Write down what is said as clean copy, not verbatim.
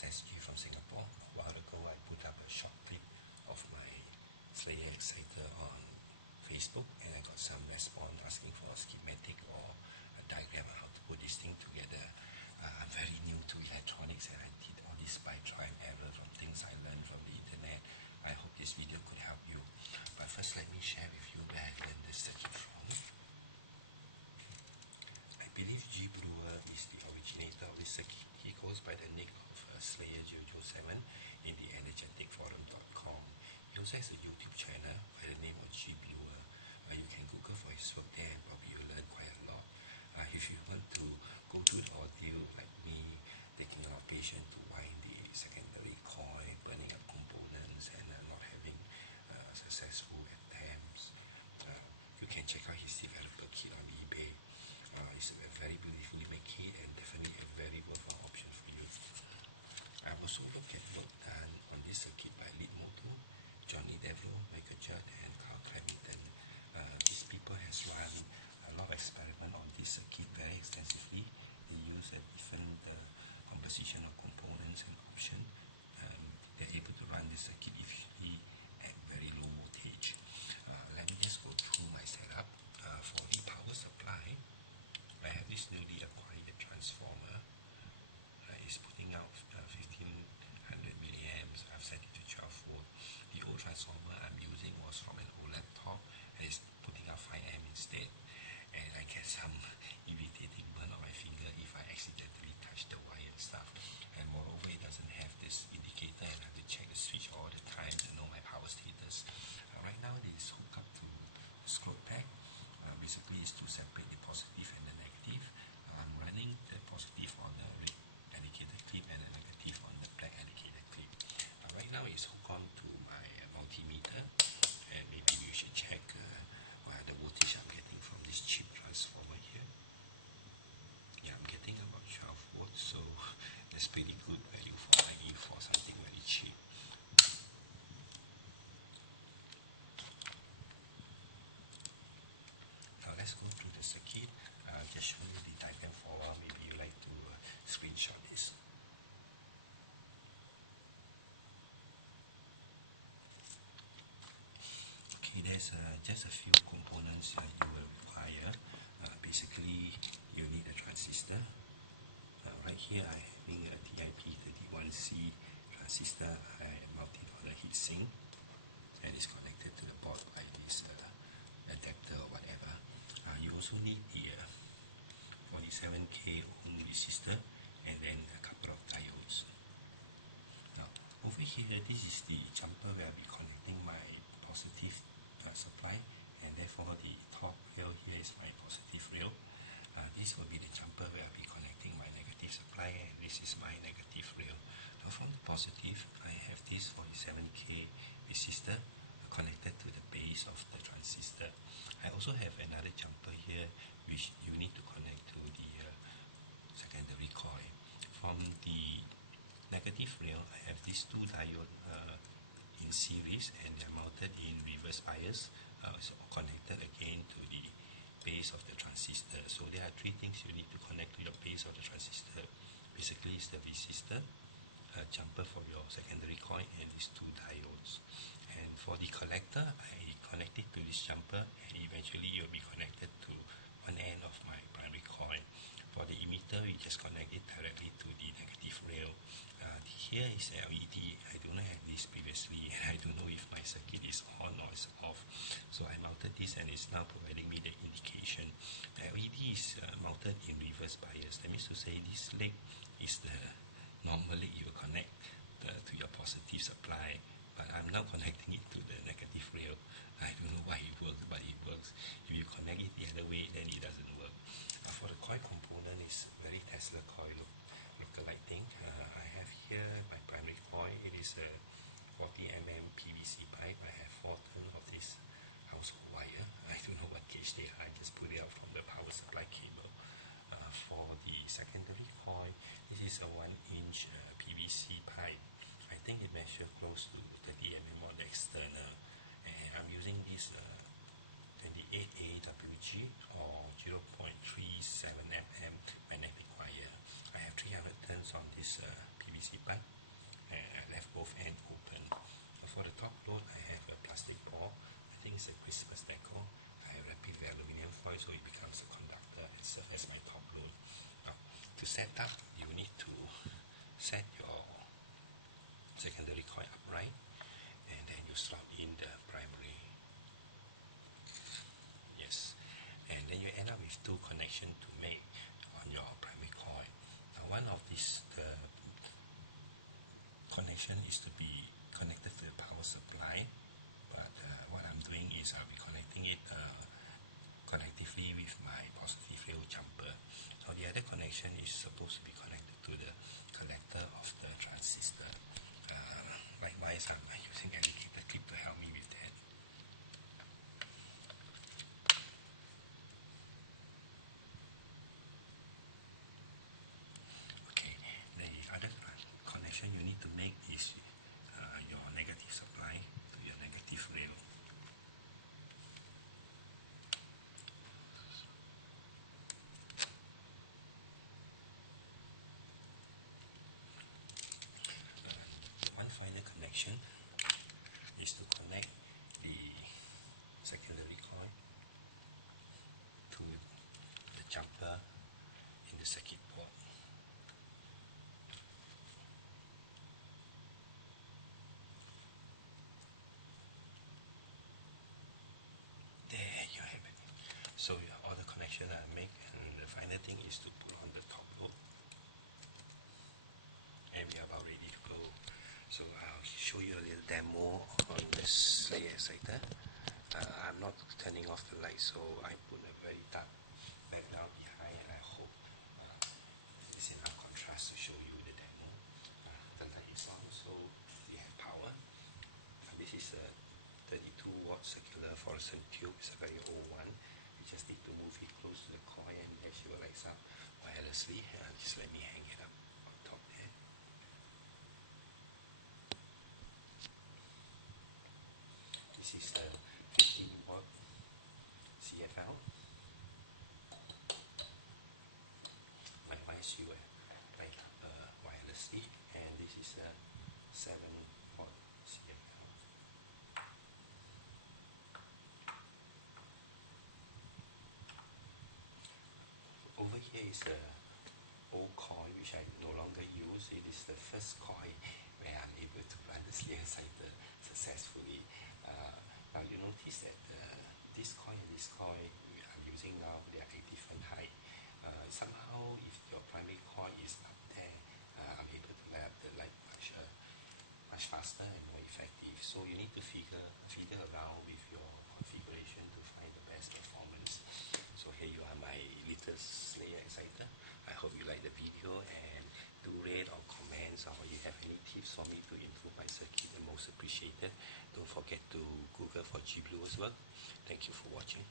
jawzsg from Singapore. A while ago I put up a short clip of my Slayer exciter on Facebook, and I got some response asking for a schematic or a diagram on how to put this thing together. I'm very new to electronics, and I did all this by trial and error from things I learned from the internet. I hope this video could help you. But first let me share with you where I learned this circuit from. I believe GBluer is the originator of this circuit. He goes by the nick of Slayer 007 in the energeticforum.com. He also has a YouTube channel by the name of GBluer. You can Google for his work there, and probably you'll learn quite a lot. If you want to go through the audio like me, taking a lot of patience to wind the secondary coil, burning up components, and not having successful attempts, you can check out his developer kit on eBay. It's a very beautifully made kit and definitely a very worthwhile option for you. I also look at work done on this circuit by Lidmoto, Jonny, Davro, Judd, and Carrington. These people has run a lot of experiment on this circuit very extensively. They use a different composition of components and options. They're able to run this circuit efficiently at very low voltage. Let me just go through my setup. For the power supply, I have this newly acquired transformer. It's putting out 1500 milliamps. I've set it to 12 volt. The old transformer I'm using was from an old laptop, and it's putting out 5 amp instead. And I get some irritating burn on my finger if I accidentally touch the wire and stuff. And moreover, it doesn't have this indicator, and I have to check the switch all the time to know my power status. Right now, it is hooked up to the screw pack. Basically, it's to separate the positive and the negative. I'm running the positive on the red indicator clip and the negative on the black indicator clip. Right now, it's hooked on to my multimeter, and maybe you should check the voltage I'm getting from this cheap transformer here. Yeah, I'm getting about 12 volts, so that's pretty good value for money for something very cheap. Now let's go through the circuit. Just show you the diagram for a while. Maybe you like to screenshot this. Okay, there's just a few components you will require. Basically, you need a transistor. Right here, I'm having a TIP31C transistor. I mounted on a heatsink, and it's connected to the board by this adapter or whatever. You also need the 47K ohm resistor, and then a couple of diodes. Now, over here, this is the jumper where I'll be connecting my positive supply, and therefore the top rail here is my positive rail. This will be the jumper where I'll be connecting my negative supply, and this is my negative rail. Now from the positive, I have this 47K resistor connected to the base of the transistor. I also have another jumper here which you need to connect to the secondary coil. From the negative rail, I have these two diodes in series, and they're mounted in reverse bias, so connected again to the base of the transistor. So there are three things you need to connect to your base of the transistor. Basically, it's the resistor, a jumper for your secondary coil, and these two diodes. And for the collector, I connect it to this jumper, and eventually it will be connected to one end of my primary coil. For the emitter, we just connect it directly to the negative rail. Here is LED. I do not have this previously, and I don't know if my circuit is on or is off. So I mounted this, and it's now providing me the indication. The LED is mounted in reverse bias. That means to say this leg is the normal leg you will connect to your positive supply, but I'm now connecting it to the negative rail. I don't know why it works, but it works. If you connect it the other way, then it doesn't work. For the coil component, it's very Tesla coil look-alike thing. I have here my primary coil. It is a 40mm PVC pipe. I have 4 turns of this household wire. I don't know what gauge they are. I just pull it out from the power supply cable. For the secondary coil, this is a 1-inch PVC pipe. I think it measures close to 30mm on the external. And I'm using this 28A WG or 0.37 mm magnetic wire. I have 300 turns on this PVC pipe. have both ends open. For the top load, I have a plastic ball. I think it's a Christmas decor. I wrap it with aluminum foil so it becomes a conductor and serves as my top load. Now, to set up, you need to set your secondary coil upright, and then you slot in the primary. Yes, and then you end up with two connections to make on your primary coil. Now, one of these connection is to be connected to the power supply, but what I'm doing is I'll be connecting it connectively with my positive rail jumper. So the other connection is supposed to be connected to the collector of the transistor. Likewise, I'm using an indicator clip to help me with that. Okay, the other connection you need to make is your negative supply to your negative rail. One final connection is to connect the secondary coil to the jumper in the circuit board. There you have it. So all the connections I make, and the final thing is to put on the top load, and we are about ready to go. So I'll show you a little demo on this layer exciter. I'm not turning off the light, so I put a very dark background behind, and I hope it's enough contrast to show you the demo. The light is on, so we have power. This is a 32-watt circular fluorescent tube. It's a very old one. You just need to move it close to the coil, and then she will light up wirelessly. Just let me hang it up on top there. This is the 15-watt CFL. Likewise, you will light up wirelessly, and this is a 7-watt CFL. Over here is the old coil which I no longer use. It is the first coil where I'm able to run the layer exciter successfully. Now you notice that this coil and this coil I'm using now, they are at different height. Somehow if your primary coil is up there, I'm able to light up the light much faster and more effective. So you need to figure around with your configuration to find the best performance. So here you are, my little layer exciter. I hope you like the video, and do rate or comments, or you have any tips for me to improve my circuit, the most appreciated. Don't forget to Google for GBluer's work. Thank you for watching.